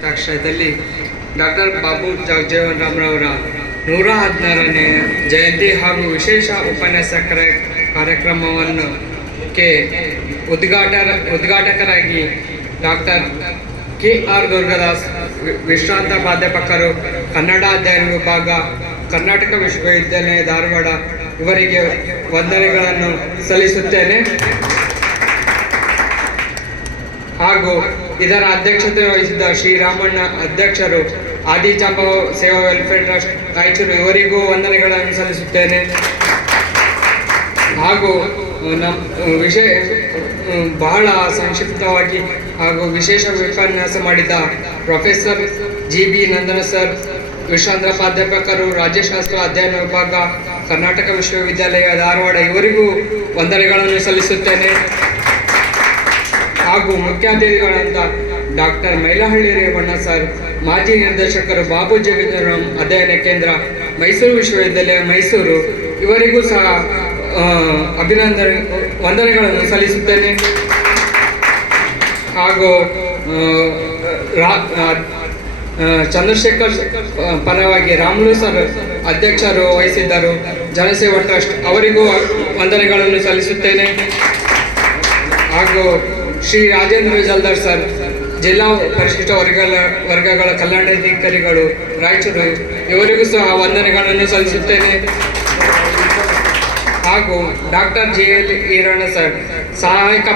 ಪ್ರಜಾಸತ್ತಾಕ್ಷರದಲ್ಲಿ doctor Babu Jagjivan ರಾಮ್ರವರ 116ನೇ ಜಯಂತಿ ಹಾಗೂ ವಿಶೇಷ ಉಪನ್ಯಾಸ ಕಾರ್ಯಕ್ರಮವನ್ನು ಉದ್ಘಾಟಕರಾಗಿ ಡಾಕ್ಟರ್ KR ದುರ್ಗಾದಾಸ್, ವಿಶ್ರಾಂತ ಪ್ರಾಧ್ಯಾಪಕರು, ಕನ್ನಡ ಅಧ್ಯಯನ ವಿಭಾಗ, ಕರ್ನಾಟಕ ವಿಶ್ವವಿದ್ಯಾಲಯ ಧಾರವಾಡ ಇವರಿಗೆ ವಂದನೆಗಳನ್ನು ಸಲ್ಲಿಸುತ್ತೇನೆ. ಹಾಗೂ ಇದರ ಅಧ್ಯಕ್ಷತೆ ವಹಿಸಿದ ಶ್ರೀರಾಮಣ್ಣ ಅಧ್ಯಕ್ಷರು, ಆದಿಜಾಂಬವ ಸೇವಾ ವೆಲ್ಫೇರ್ ಟ್ರಸ್ಟ್ ರಾಯಚೂರು ಇವರಿಗೂ ವಂದನೆಗಳನ್ನು ಸಲ್ಲಿಸುತ್ತೇನೆ. ಹಾಗೂ ಬಹಳ ಸಂಕ್ಷಿಪ್ತವಾಗಿ ಹಾಗೂ ವಿಶೇಷ ಉಪನ್ಯಾಸ ಮಾಡಿದ ಪ್ರೊಫೆಸರ್ GB ನಂದನ ಸರ್, ವಿಶ್ರಾಂತ ಪ್ರಾಧ್ಯಾಪಕರು, ರಾಜ್ಯಶಾಸ್ತ್ರ ಅಧ್ಯಯನ ವಿಭಾಗ, ಕರ್ನಾಟಕ ವಿಶ್ವವಿದ್ಯಾಲಯ ಧಾರವಾಡ ಇವರಿಗೂ ವಂದನೆಗಳನ್ನು ಸಲ್ಲಿಸುತ್ತೇನೆ. ಹಾಗೂ ಮುಖ್ಯ ಅತಿಥಿಗಳಂತ ಡಾಕ್ಟರ್ ಮೈಲಹಳ್ಳಿ ರೇವಣ್ಣ ಸರ್, ಮಾಜಿ ನಿರ್ದೇಶಕರು, ಬಾಬು ಜಗಜೀವನ್ ಅಧ್ಯಯನ ಕೇಂದ್ರ, ಮೈಸೂರು ವಿಶ್ವವಿದ್ಯಾಲಯ ಮೈಸೂರು ಇವರಿಗೂ ಸಹ ವಂದನೆಗಳನ್ನು ಸಲ್ಲಿಸುತ್ತೇನೆ. ಹಾಗೂ ಚಂದ್ರಶೇಖರ್ ಪರವಾಗಿ ರಾಮುಲು ಸರ್ ಅಧ್ಯಕ್ಷರು ವಹಿಸಿದ್ದರು, ಜನಸೇವಾ ಟ್ರಸ್ಟ್ ಅವರಿಗೂ ವಂದನೆಗಳನ್ನು ಸಲ್ಲಿಸುತ್ತೇನೆ. ಹಾಗೂ ಶ್ರೀ ರಾಜೇಂದ್ರ ಜಲ್ದಾರ್ ಸರ್, ಜಿಲ್ಲಾ ಪರಿಶಿಷ್ಟ ವರ್ಗಗಳ ಕಲ್ಯಾಣಾಧಿಕಾರಿಗಳು ರಾಯಚೂರು ಇವರಿಗೂ ಸಹ ವಂದನೆಗಳನ್ನು ಸಲ್ಲಿಸುತ್ತೇನೆ. ಹಾಗೂ ಡಾಕ್ಟರ್ JL ಈರಣ್ಣ ಸರ್, ಸಹಾಯಕ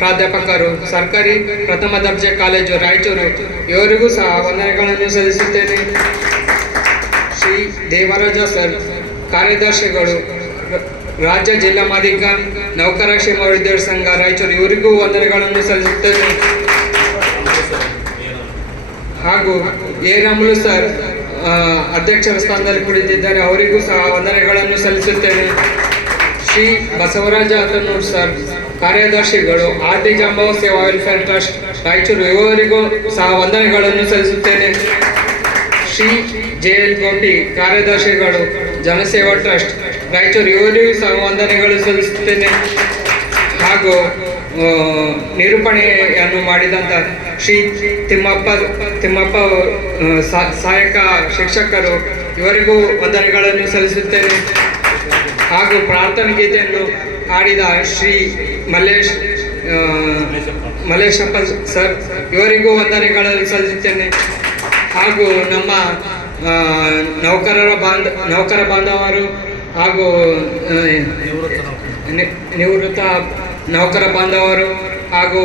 ಪ್ರಾಧ್ಯಾಪಕರು, ಸರ್ಕಾರಿ ಪ್ರಥಮ ದರ್ಜೆ ಕಾಲೇಜು ರಾಯಚೂರು ಇವರಿಗೂ ಸಹ ವಂದನೆಗಳನ್ನು ಸಲ್ಲಿಸುತ್ತೇನೆ. ಶ್ರೀ ದೇವರಾಜ ಸರ್, ಕಾರ್ಯದರ್ಶಿಗಳು, ರಾಜ್ಯ ಜಿಲ್ಲಾ ಮಾದಿಗ ನೌಕರ ಕ್ಷೇಮ ವಿದ್ಯಾರ್ಥಿ ಸಂಘ ರಾಯಚೂರು ಇವರಿಗೂ ವಂದನೆಗಳನ್ನು ಸಲ್ಲಿಸುತ್ತೇನೆ. ಹಾಗೂ ರಾಮುಲು ಸರ್ ಅಧ್ಯಕ್ಷರ ಸ್ಥಾನದಲ್ಲಿ ಕುಳಿತಿದ್ದಾರೆ, ಅವರಿಗೂ ಸಹ ವಂದನೆಗಳನ್ನು ಸಲ್ಲಿಸುತ್ತೇನೆ. ಶ್ರೀ ಬಸವರಾಜ ಅತನೂರ್ ಸರ್, ಕಾರ್ಯದರ್ಶಿಗಳು, ಆದಿಜಾಂಬವ ಸೇವಾ ವೆಲ್ಫೇರ್ ಟ್ರಸ್ಟ್ ರಾಯಚೂರು ಇವರಿಗೂ ಸಹ ವಂದನೆಗಳನ್ನು ಸಲ್ಲಿಸುತ್ತೇನೆ. ಶ್ರೀ JL ಗೋಪಿ, ಕಾರ್ಯದರ್ಶಿಗಳು, ಜನಸೇವಾ ಟ್ರಸ್ಟ್ ರಾಯಚೂರು ಇವರಿಗೂ ಸಹ ವಂದನೆಗಳು ಸಲ್ಲಿಸುತ್ತೇನೆ. ಹಾಗೂ ನಿರೂಪಣೆಯನ್ನು ಮಾಡಿದಂಥ ಶ್ರೀ ತಿಮ್ಮಪ್ಪ ಸಹಾಯಕ ಶಿಕ್ಷಕರು ಇವರಿಗೂ ವಂದನೆಗಳನ್ನು ಸಲ್ಲಿಸುತ್ತೇನೆ. ಹಾಗೂ ಪ್ರಾರ್ಥನಾ ಗೀತೆಯನ್ನು ಹಾಡಿದ ಶ್ರೀ ಮಲ್ಲೇಶಪ್ಪ ಸರ್ ಇವರಿಗೂ ವಂದನೆಗಳನ್ನು ಸಲ್ಲಿಸುತ್ತೇನೆ. ಹಾಗೂ ನಮ್ಮ ನೌಕರ ಬಾಂಧವರು ಹಾಗೂ ನಿವೃತ್ತ ನೌಕರ ಬಾಂಧವರು ಹಾಗೂ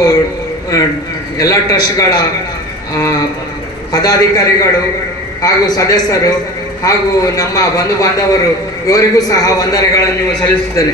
ಎಲ್ಲ ಟ್ರಸ್ಟ್ಗಳ ಪದಾಧಿಕಾರಿಗಳು ಹಾಗೂ ಸದಸ್ಯರು ಹಾಗೂ ನಮ್ಮ ಬಂಧು ಬಾಂಧವರು ಇವರಿಗೂ ಸಹ ವಂದನೆಗಳನ್ನು ಸಲ್ಲಿಸುತ್ತೇನೆ.